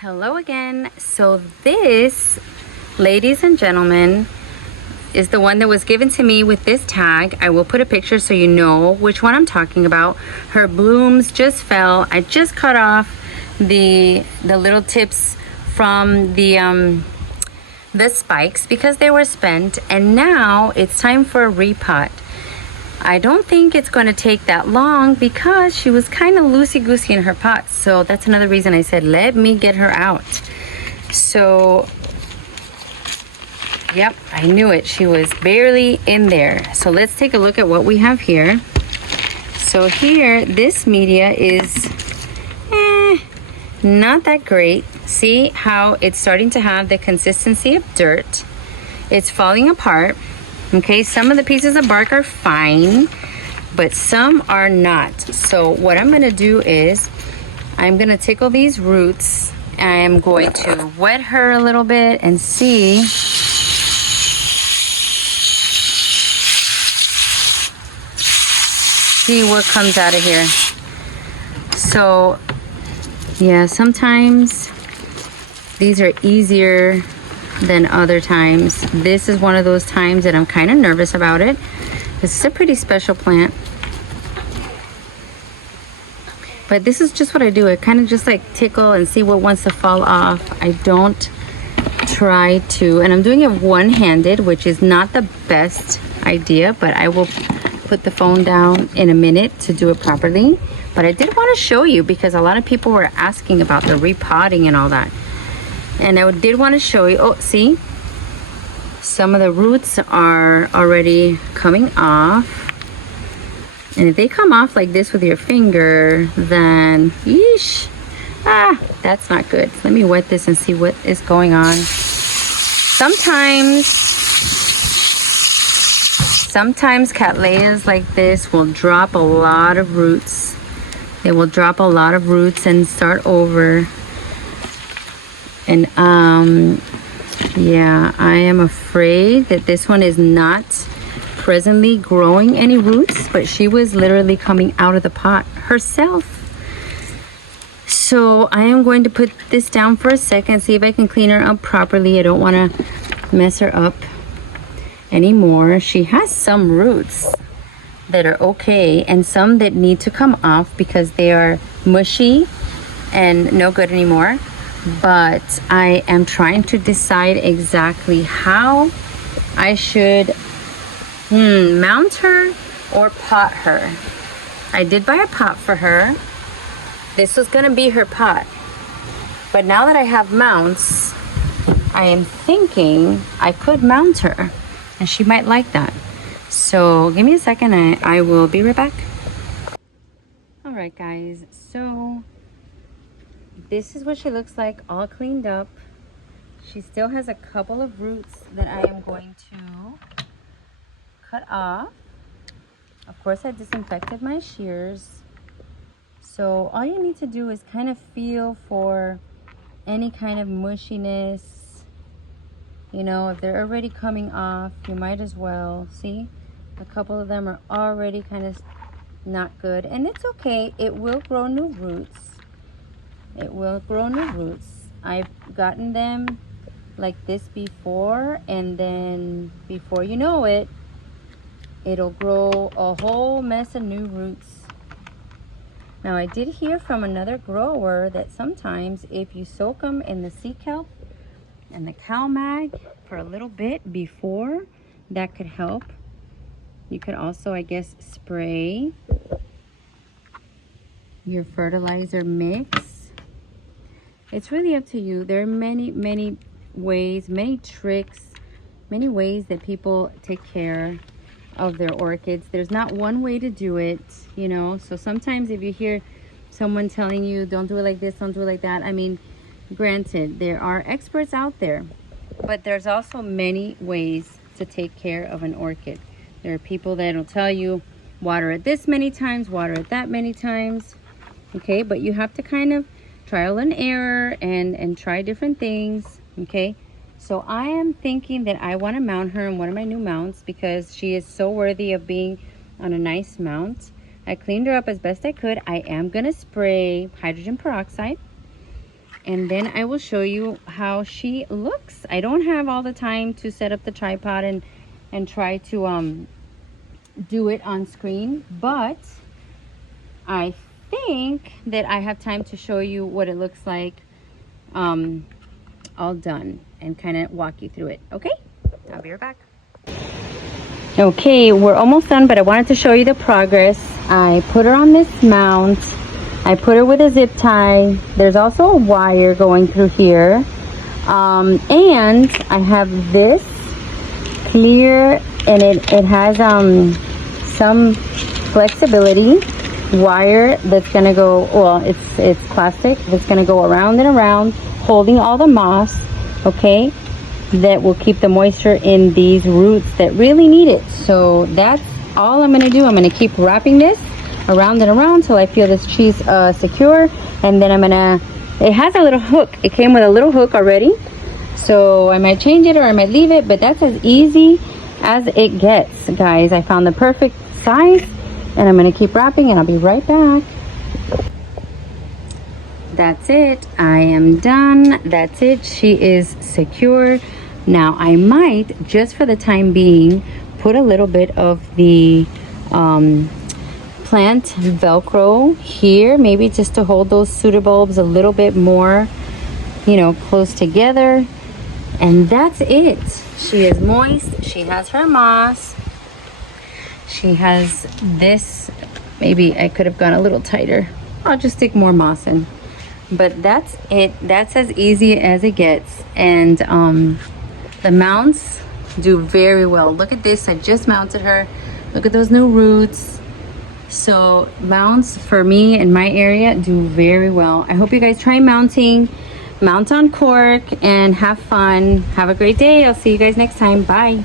Hello again. So this, ladies and gentlemen, is the one that was given to me with this tag. I will put a picture so you know which one I'm talking about. Her blooms just fell. I just cut off the little tips from the spikes because they were spent, and now it's time for a repot. I don't think it's going to take that long because she was kind of loosey-goosey in her pot. So that's another reason I said, let me get her out. So, yep, I knew it. She was barely in there. So let's take a look at what we have here. So here, this media is not that great. See how it's starting to have the consistency of dirt. It's falling apart. Okay, some of the pieces of bark are fine, but some are not. So what I'm gonna do is I'm gonna tickle these roots. I am going to wet her a little bit and see what comes out of here. So yeah, sometimes these are easier than other times. This is one of those times that I'm kind of nervous about it. This is a pretty special plant. But this is just what I do. I kind of just like tickle and see what wants to fall off. I don't try to, and I'm doing it one-handed, which is not the best idea, but I will put the phone down in a minute to do it properly. But I did want to show you because a lot of people were asking about the repotting and all that. And I did want to show you, oh, see? Some of the roots are already coming off. And if they come off like this with your finger, then, yeesh, that's not good. Let me wet this and see what is going on. Sometimes Cattleyas like this will drop a lot of roots. They will drop a lot of roots and start over. And yeah, I am afraid that this one is not presently growing any roots, but she was literally coming out of the pot herself. So I am going to put this down for a second, see if I can clean her up properly. I don't want to mess her up anymore. She has some roots that are okay and some that need to come off because they are mushy and no good anymore. But I am trying to decide exactly how I should mount her or pot her. I did buy a pot for her. This was gonna be her pot. But now that I have mounts, I am thinking I could mount her and she might like that. So give me a second and I will be right back. All right, guys, so this is what she looks like, all cleaned up. She still has a couple of roots that I am going to cut off. Of course, I disinfected my shears. So all you need to do is kind of feel for any kind of mushiness. You know, if they're already coming off, you might as well. See, a couple of them are already kind of not good. And it's okay, it will grow new roots. It will grow new roots. I've gotten them like this before, and then before you know it, it'll grow a whole mess of new roots. Now I did hear from another grower that sometimes if you soak them in the sea kelp and the cow mag for a little bit before, that could help. You could also, I guess, spray your fertilizer mix. It's really up to you. There are many ways, many tricks, many ways that people take care of their orchids. There's not one way to do it, you know. So sometimes if you hear someone telling you, don't do it like this, don't do it like that. I mean, granted, there are experts out there, but there's also many ways to take care of an orchid. There are people that will tell you, water it this many times, water it that many times. Okay, but you have to kind of trial and error and try different things. Okay, so I am thinking that I want to mount her in one of my new mounts because she is so worthy of being on a nice mount. I cleaned her up as best I could. I am gonna spray hydrogen peroxide and then I will show you how she looks. I don't have all the time to set up the tripod and try to do it on screen, but I think that I have time to show you what it looks like all done and kind of walk you through it. Okay, I'll be right back. Okay, we're almost done, but I wanted to show you the progress. I put her on this mount. I put her with a zip tie. There's also a wire going through here, and I have this clear, and it has some flexibility wire that's gonna go, well, it's plastic that's gonna go around and around, holding all the moss, okay, that will keep the moisture in these roots that really need it. So that's all I'm gonna do. I'm gonna keep wrapping this around and around till I feel this cheese secure, and then I'm gonna, it has a little hook. It came with a little hook already, so I might change it or I might leave it, but that's as easy as it gets, guys. I found the perfect size, and I'm gonna keep wrapping, and I'll be right back. That's it. I am done. That's it. She is secure. Now I might, just for the time being, put a little bit of the plant Velcro here, maybe just to hold those pseudobulbs a little bit more, you know, close together. And that's it. She is moist. She has her moss. She has this. Maybe I could have gone a little tighter. I'll just stick more moss in. But that's it. That's as easy as it gets. And the mounts do very well. Look at this. I just mounted her. Look at those new roots. So mounts for me in my area do very well. I hope you guys try mounting. Mount on cork and have fun. Have a great day. I'll see you guys next time. Bye.